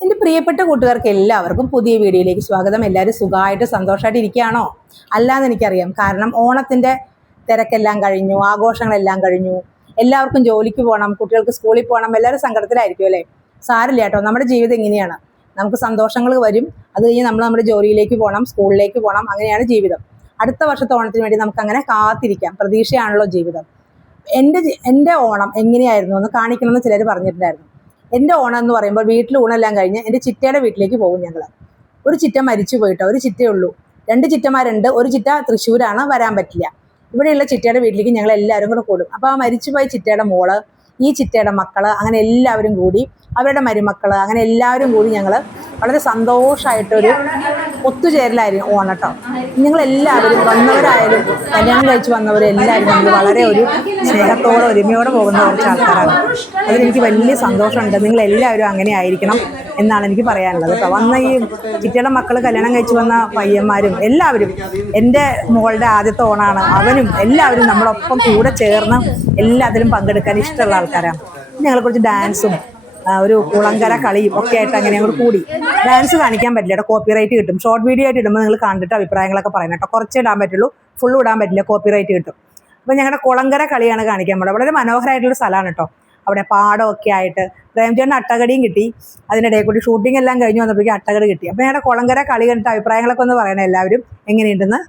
എന്റെ പ്രിയപ്പെട്ട കൂട്ടുകാർക്ക് എല്ലാവർക്കും പുതിയ വീഡിയോയിലേക്ക് സ്വാഗതം. എല്ലാവരും സുഖമായിട്ട് സന്തോഷമായിട്ട് ഇരിക്കുകയാണോ? അല്ലാന്ന് എനിക്കറിയാം. കാരണം ഓണത്തിന്റെ തിരക്കെല്ലാം കഴിഞ്ഞു ആഘോഷങ്ങളെല്ലാം കഴിഞ്ഞു. എല്ലാവർക്കും ജോലിക്ക് പോകണം കുട്ടികൾക്ക് സ്കൂളിൽ പോകണം എല്ലാവരും സങ്കടത്തിലായിരിക്കും അല്ലേ? സാരില്ല കേട്ടോ. നമ്മുടെ ജീവിതം ഇങ്ങനെയാണ്. നമുക്ക് സന്തോഷങ്ങൾ വരും. അത് കഴിഞ്ഞ് നമ്മൾ നമ്മുടെ ജോലിയിലേക്ക് പോകണം സ്കൂളിലേക്ക് പോകണം അങ്ങനെയാണ് ജീവിതം. അടുത്ത വർഷത്തെ ഓണത്തിന് വേണ്ടി നമുക്ക് അങ്ങനെ കാത്തിരിക്കാം. പ്രതീക്ഷയാണല്ലോ ജീവിതം. എന്റെ എന്റെ ഓണം എങ്ങനെയായിരുന്നു? എന്ന് കാണിക്കണമെന്ന് ചിലർ പറഞ്ഞിട്ടുണ്ടായിരുന്നു. എന്റെ ഓണം എന്ന് പറയുമ്പോൾ വീട്ടിൽ ഊണെല്ലാം കഴിഞ്ഞ് എന്റെ ചിറ്റയുടെ വീട്ടിലേക്ക് പോകും ഞങ്ങൾ ഒരു ചിറ്റ മരിച്ചു പോയിട്ടോ ഒരു ചിറ്റയേ ഉള്ളൂ. രണ്ട് ചിറ്റമാരുണ്ട് ഒരു ചിറ്റ തൃശ്ശൂരാണ് വരാൻ പറ്റില്ല. ഇവിടെയുള്ള ചിറ്റയുടെ വീട്ടിലേക്ക് ഞങ്ങൾ എല്ലാവരും കൂടെ കൂടും. അപ്പോൾ ആ മരിച്ചുപോയ ചിറ്റയുടെ മോൾ ഈ ചിറ്റയുടെ മക്കൾ അങ്ങനെ എല്ലാവരും കൂടി അവരുടെ മരുമക്കൾ അങ്ങനെ എല്ലാവരും കൂടി ഞങ്ങൾ വളരെ സന്തോഷമായിട്ടൊരു ഒത്തുചേരലായിരുന്നു ഓണം കേട്ടോ. ഞങ്ങൾ എല്ലാവരും വന്നവരായാലും കല്യാണം കഴിച്ച് വന്നവരും എല്ലാവരും നമ്മൾ വളരെ ഒരു സ്നേഹത്തോടെ ഒരുമയോടെ പോകുന്ന കുറച്ച് ആൾക്കാരാണ്. അതിലെനിക്ക് വലിയ സന്തോഷമുണ്ട്. നിങ്ങളെല്ലാവരും അങ്ങനെ ആയിരിക്കണം എന്നാണ് എനിക്ക് പറയാനുള്ളത് കേട്ടോ. വന്ന ഈ ചിറ്റയുടെ മക്കൾ കല്യാണം കഴിച്ച് വന്ന പയ്യന്മാരും എല്ലാവരും എന്റെ മോളുടെ ആദ്യത്തെ ഓണാണ്. അവനും എല്ലാവരും നമ്മളൊപ്പം കൂടെ ചേർന്ന് എല്ലാത്തിലും പങ്കെടുക്കാൻ ഇഷ്ടമുള്ള ആൾക്കാരാണ്. ഞങ്ങളെ കുറച്ച് ഡാൻസും ഒരു കുളങ്കര കളിയും ഒക്കെ ആയിട്ട് അങ്ങനെ അങ്ങോട്ട് കൂടി ഡാൻസ് കാണിക്കാൻ പറ്റില്ല കേട്ടോ കോപ്പിറൈറ്റ് കിട്ടും ഷോർട്ട് വീഡിയോ ആയിട്ട് ഇടുമ്പോൾ നിങ്ങൾ കണ്ടിട്ട് അഭിപ്രായങ്ങളൊക്കെ പറയണം കേട്ടോ കുറച്ചേ ഇടാൻ പറ്റുള്ളൂ ഫുൾ ഇടാൻ പറ്റില്ല കോപ്പിറൈറ്റ് കിട്ടും അപ്പോൾ ഞങ്ങളുടെ കുളങ്കര കളിയാണ് കാണിക്കാൻ പോകുന്നത് വളരെ മനോഹരമായിട്ടുള്ള സ്ഥലമാണ് കേട്ടോ അവിടെ പാടമൊക്കെ ആയിട്ട് പ്രേംചേട്ടന് അട്ടകടിയും കിട്ടി അതിനിടയിൽ കൂടി ഷൂട്ടിംഗ് എല്ലാം കഴിഞ്ഞ് വന്നപ്പോഴേക്കും അട്ടകട കിട്ടി അപ്പോൾ ഞങ്ങളുടെ കുളങ്കര കളി കണ്ടിട്ട് അഭിപ്രായങ്ങളൊക്കെ ഒന്ന് പറയണം എല്ലാവരും എങ്ങനെയുണ്ടെന്ന്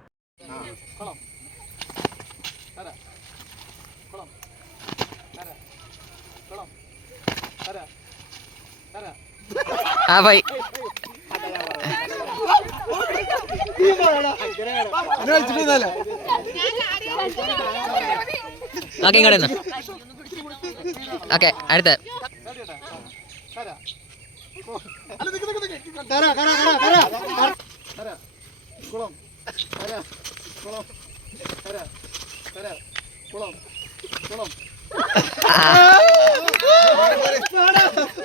ആ പോയി ഓക്കെ ഇങ്ങോട്ട് ഓക്കെ അടുത്ത.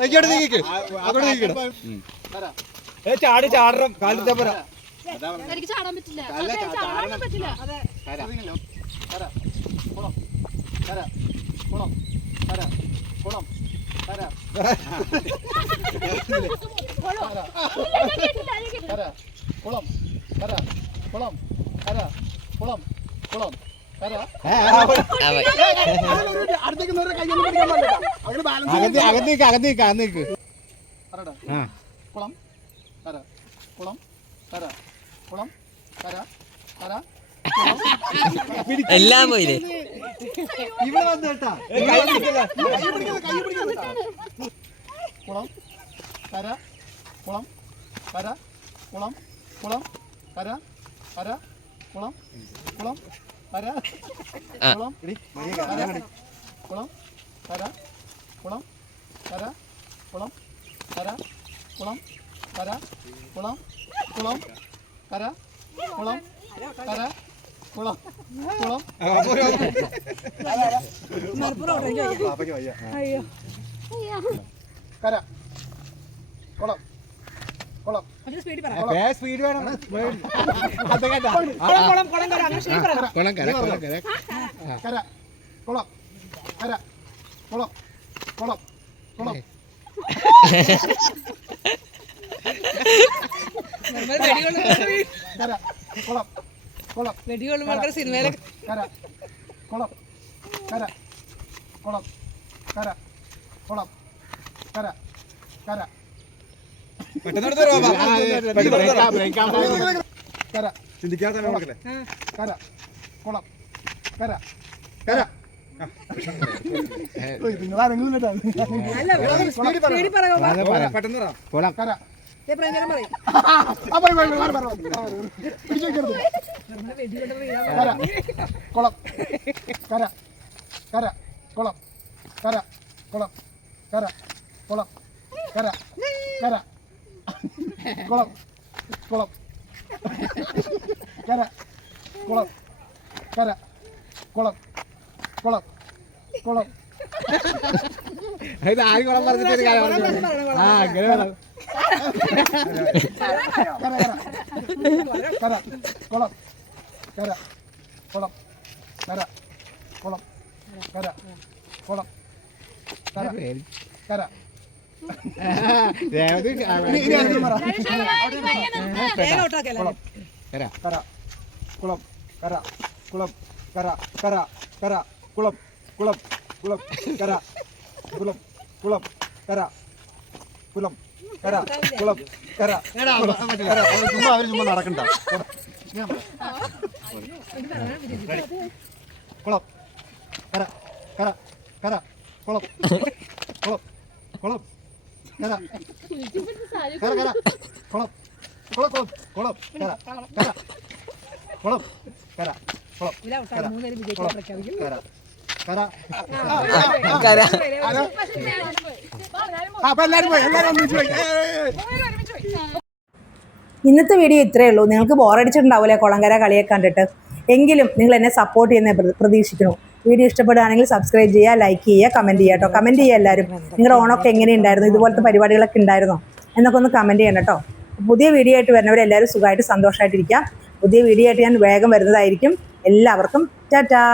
ഇങ്ങോട്ട് നീക്കിക്ക് അങ്ങോട്ട് നീക്കിക്കണം ചാടി ചാടണം കാലിന്റെ പോരാ എനിക്ക് ചാടാൻ പറ്റില്ല അതെ, ചാടാൻ പറ്റില്ല ആ പോയി അകത്ത് അകത്തേക്ക് അകത്തേക്ക് അകത്തേക്ക് ആ കുളം കര കുളം കര കുളം കര കര എല്ലാം പോയില്ലേ? ഇവിടെ വന്നു കേട്ടാ. കുളം കര കുളം കര കുളം കുളം കര കര കുളം. കുളം. കര ആ. കുളം. കുളം. വര കുളം. വര കുളം. വര കുളം. വര കുളം. കുളം. കര കുളം. കര കുളം. കുളം. കര കുളം. സ്പീഡ് വേണം. കുളം കര. കുളം കര. കര. കുളം കര. കുളം കുളം കുളം കര. കുളം കുളം സിനിമയിലെ കര. കുളം കര. കുളം കര. കുളം കര. കര. കര. ചിന്തിക്കാതെ കര. കുളം. കര. കര. നിങ്ങളാരെങ്കിലും പെട്ടെന്ന്. കര. കുളം. കര. കര. കുളം. കര. കുളം. കര. കുളം. കര. കര. കുളം. കുളം. കര. കുളം. കര. കുളം. കുളം. കുളം. ഇത് ആര് കുളം പറഞ്ഞിട്ട് ആ അങ്ങനെ വേണം കര കര. കര കുളം. കര. കുളം. കര. കുളം. കര. കുളം. കര. കര. രേവതി കര കുളം കര കുളം കര കര കര കുളം കുളം കുളം കര കുളം കുളം കര കുളം കര കുളം കര ചുമ്മാ അവർ ചുമ്മാ നടക്കണ്ട കുളം കര കര കര കുളം കുളം കുളം കുളം. കുളം കുളം. കുളം. കര കര കുളം. കര അപ്പൊ എല്ലാരും പോയി. എല്ലാരും ഒന്നിച്ച് പോയി. ഇന്നത്തെ വീഡിയോ ഇത്രയേ ഉള്ളൂ. നിങ്ങൾക്ക് ബോറടിച്ചിട്ടുണ്ടാവില്ലേ കുളങ്കര കളിയെ കണ്ടിട്ട്. എങ്കിലും നിങ്ങൾ എന്നെ സപ്പോർട്ട് ചെയ്യുന്ന പ്ര- പ്രതീക്ഷിക്കുന്നു. വീഡിയോ ഇഷ്ടപ്പെടുകയാണെങ്കിൽ സബ്സ്ക്രൈബ് ചെയ്യുക ലൈക്ക് ചെയ്യുക കമന്റ് ചെയ്യുക കേട്ടോ. കമന്റ് ചെയ്യുക എല്ലാവരും. നിങ്ങളുടെ ഓണമൊക്കെ എങ്ങനെയുണ്ടായിരുന്നു? ഇതുപോലത്തെ പരിപാടികളൊക്കെ ഉണ്ടായിരുന്നോ? എന്നൊക്കെ ഒന്ന് കമന്റ് ചെയ്യണം കേട്ടോ. പുതിയ വീഡിയോ ആയിട്ട് വരുന്നവരെല്ലാവരും സുഖമായിട്ട് സന്തോഷമായിട്ടിരിക്കുക. പുതിയ വീഡിയോ ആയിട്ട് ഞാൻ വേഗം വരുന്നതായിരിക്കും. എല്ലാവർക്കും ടാറ്റാ.